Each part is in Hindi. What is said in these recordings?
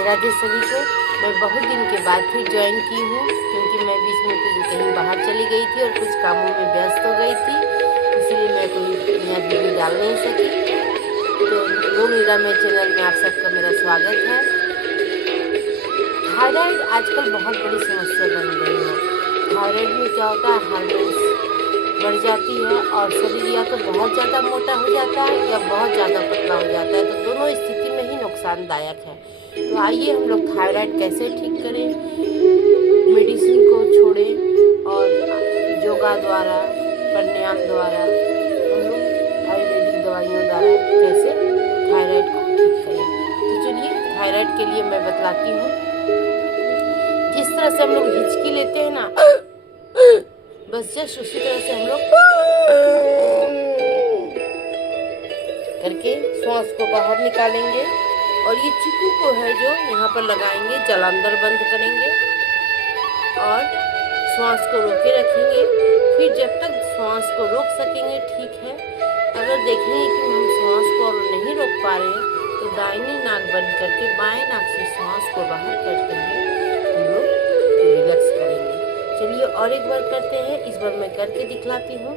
राधे राधे सभी को। मैं बहुत दिन के बाद फिर ज्वाइन की हूँ, क्योंकि मैं बीच में कुछ कहीं बाहर चली गई थी और कुछ कामों में व्यस्त हो गई थी, इसलिए मैं कोई नया वीडियो डाल नहीं सकी। तो लोग नीरा में चैनल में आप सबका मेरा स्वागत है। थायराइड आजकल बहुत बड़ी समस्या बन गई है। थायराइड में क्या होता है, हार्मोन्स बढ़ जाती है और शरीर या तो बहुत ज़्यादा मोटा हो जाता है या बहुत ज़्यादा पतला हो जाता है, तो दोनों स्थिति में ही नुकसानदायक है। तो आइए हम लोग थायराइड कैसे ठीक करें, मेडिसिन को छोड़ें और योगा द्वारा, प्राणायाम द्वारा, हम लोग आयुर्वेदिक दवाइयों द्वारा कैसे थायराइड को ठीक करें। तो चलिए थायराइड के लिए मैं बतलाती हूँ। जिस तरह से हम लोग हिचकी लेते हैं ना, बस जस्ट उसी तरह से हम लोग करके श्वास को बाहर निकालेंगे और ये चिकू को है जो यहाँ पर लगाएंगे, जलांदर बंद करेंगे और श्वास को रोके रखेंगे। फिर जब तक श्वास को रोक सकेंगे ठीक है। अगर देखेंगे कि हम श्वास को और नहीं रोक पा रहे हैं, तो दाहिनी नाक बंद करके बाएं नाक से श्वास को बाहर करते हुए हम लोग रिलैक्स करेंगे। चलिए और एक बार करते हैं, इस बार मैं करके दिखलाती हूँ।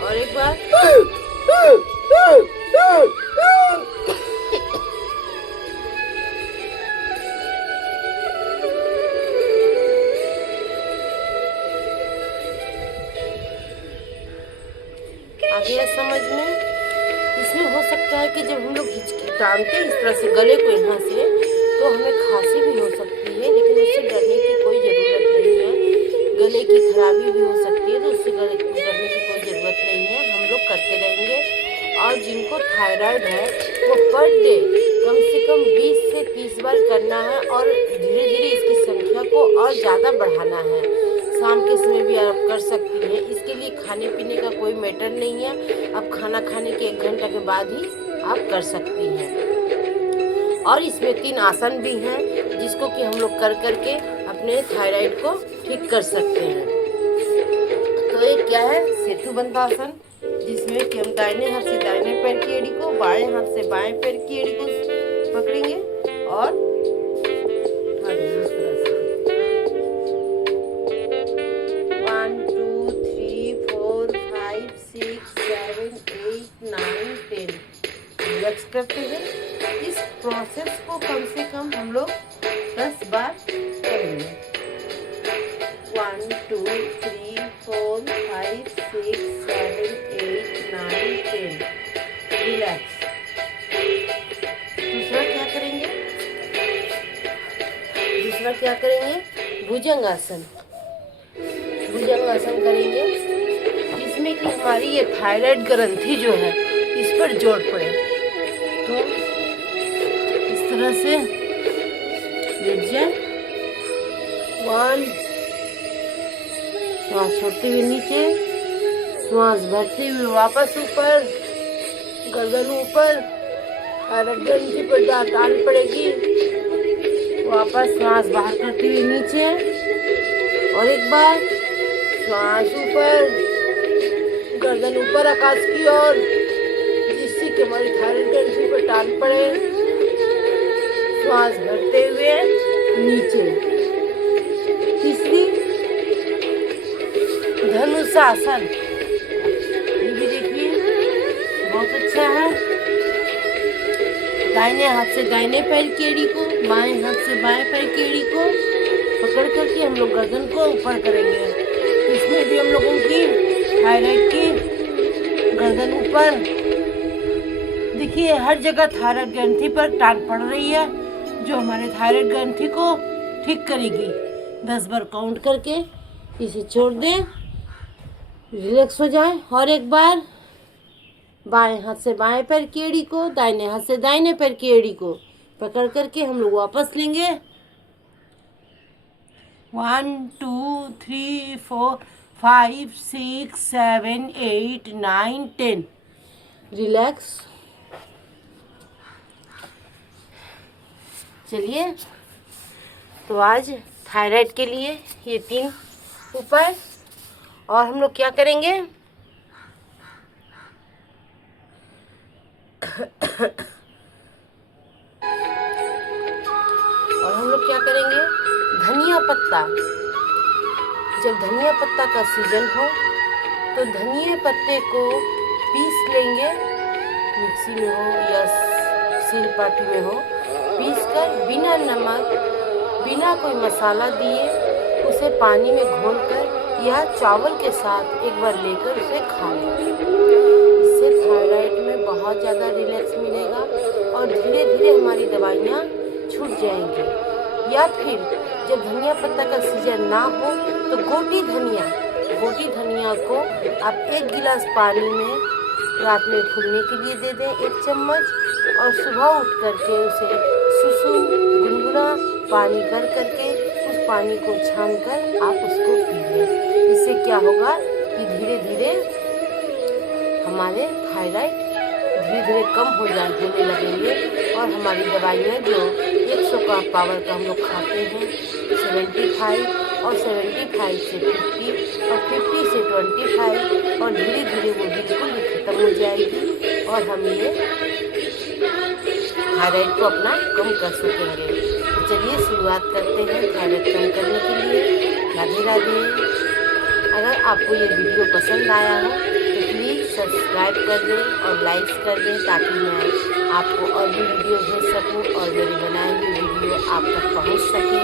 और एक बार। आ गया समझ में? इसमें हो सकता है कि जब हम लोग हिचकी टानते हैं इस तरह से गले को यहाँ से, तो हमें खांसी भी हो सकती है, लेकिन उससे डरने की कोई ज़रूरत नहीं है। गले की खराबी भी हो सकती है, तो उससे डरने की कोई ज़रूरत नहीं है। हम लोग करते रहेंगे। और जिनको थायराइड है वो पर डे कम से कम 20 से 30 बार करना है और धीरे धीरे इसकी संख्या को और ज़्यादा बढ़ाना है। शाम के समय भी आप कर सकती हैं। इसके लिए खाने पीने का कोई मैटर नहीं है। आप खाना खाने के 1 घंटा के बाद ही आप कर सकती हैं। और इसमें 3 आसन भी हैं, जिसको कि हम लोग कर करके अपने थायराइड को ठीक कर सकते हैं। तो ये क्या है, सेतु बंध आसन, जिसमें कि हम दाहिने हाथ से दाहिने पैर की एड़ी को, बाएं हाथ से बाएं पैर की एड़ी को पकड़ेंगे और रिलैक्स करते हैं। इस प्रोसेस को कम से कम हम लोग 10 बार करेंगे। 1 2 3 4 5 6 7 8 9 10 रिलैक्स। दूसरा क्या करेंगे, भुजंगासन। भुजंगासन करेंगे, जिसमें कि हमारी ये थायराइड ग्रंथि जो है इस पर जोर पड़े। तो इस तरह से लेट जाए। 1, श्वास छोड़ते हुए नीचे, श्वास भरते हुए वापस ऊपर, गर्दन ऊपर, थायराइड ग्रंथि पर टान पड़ेगी। वापस श्वास बाहर करते हुए नीचे और एक बार श्वास ऊपर, गर्दन ऊपर आकाश की ओर, जिससे कि हमारी थायराइड ग्रंथि पर टान पड़े। श्वास भरते हुए नीचे। तीसरी धनुषासन, ये भी देखिए बहुत अच्छा है। दाहिने हाथ से दाहिने पैर की एड़ी को, बाएं हाथ से बाएं पैर की एड़ी को पकड़ करके हम लोग गर्दन को ऊपर करेंगे। इसमें भी हम लोगों की थायराइड की गर्दन ऊपर, देखिए हर जगह थायराइड ग्रंथि पर टान पड़ रही है, जो हमारे थायराइड ग्रंथि को ठीक करेगी। 10 बार काउंट करके इसे छोड़ दें, रिलैक्स हो जाए। और एक बार बाएं हाथ से बाएं पैर की एड़ी को, दाहिने हाथ से दाहिने पैर की एड़ी को पकड़ करके हम लोग वापस लेंगे। 1 2 3 4 5 6 7 8 9 10 रिलैक्स। चलिए तो आज थायराइड के लिए ये 3 उपाय। और हम लोग क्या करेंगे, धनिया पत्ता। जब धनिया पत्ता का सीजन हो तो धनिया पत्ते को पीस लेंगे, मिक्सी में हो या सिलपाटी में हो, पीसकर बिना नमक, बिना कोई मसाला दिए उसे पानी में घोलकर या चावल के साथ एक बार लेकर उसे खा लें। इससे थायराइड में बहुत ज़्यादा रिलैक्स मिलेगा और धीरे धीरे हमारी दवाइयाँ छूट जाएंगी। या फिर जब धनिया पत्ता का सीजन ना हो तो गोटी धनिया को आप 1 गिलास पानी में रात में फूलने के लिए दे दें 1 चम्मच, और सुबह उठ करके उसे सुसुम गुनगुना पानी करके उस पानी को छानकर आप उसको पी लें। इससे क्या होगा कि धीरे धीरे हमारे थायराइड धीरे धीरे कम होने लगेंगे और हमारी दवाइयाँ जो 100 का पावर का हम लोग खाते हैं 75 और 75 से 50 और 50 से 25 और धीरे धीरे वो बिल्कुल ही खत्म हो जाएगी और हम ये थायराइड को अपना कम कर सकेंगे। तो चलिए शुरुआत करते हैं थायराइड कम करने के लिए। राधे राधे। अगर आपको ये वीडियो पसंद आया हो तो प्लीज़ सब्सक्राइब कर दें और लाइक्स कर दें, ताकि मैं आपको और भी वीडियो भेज सकूं और मेरी बनाई हुई वीडियो आप तक पहुंच सके।